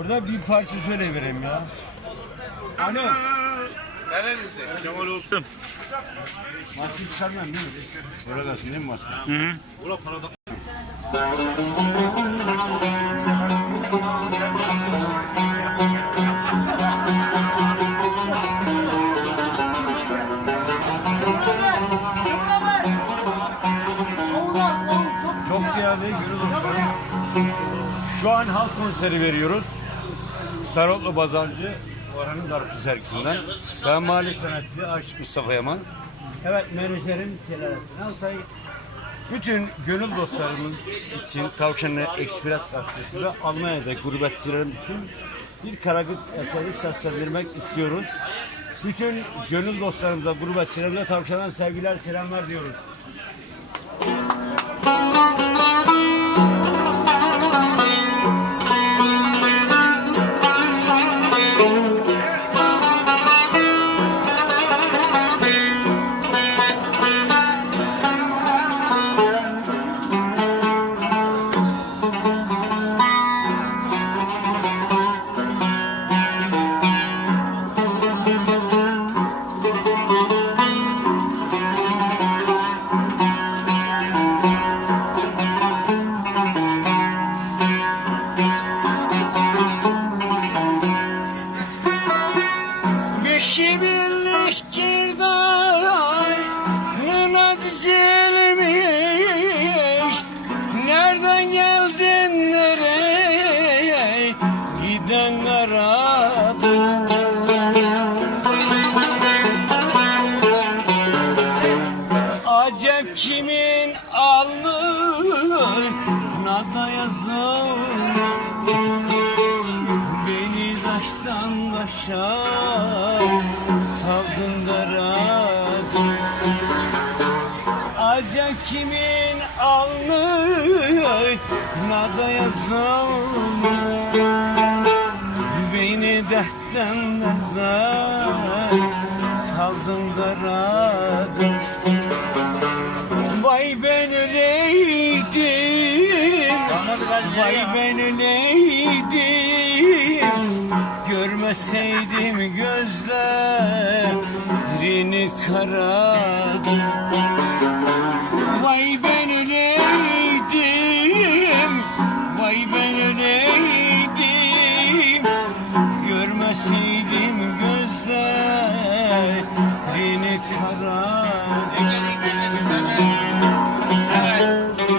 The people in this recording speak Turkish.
Burada bir parça söyleyivereyim ya. Alo. Nerenizde? Kemal olsun. Maske çıkarmam değil mi? Buradasın değil mi maske? Hı hı. Ula parada. Çok değerli dostlarım. Şu an halk konseri veriyoruz. Sarotlu Bazancı Orhan'ın Darpsı sergisinden. Ben mali sanatçı Aşık Mustafa Yaman. Evet menajerim Selahattin Altay. Bütün gönül dostlarımız için Tavşanlı Ekspres Gazetesi ve Almanya'da gurbetçilerim için bir karagıt eseri seslendirmek istiyoruz. Bütün gönül dostlarımıza, gurbetçilerimize tavşandan sevgiler, selamlar diyoruz. Kimin alnı Nada yazılmış Beni taştan taşa saldın daradı Acaba kimin alnı nada yazılmış Beni dertten dara Vay ben öleydim Görmeseydim gözlerini karadı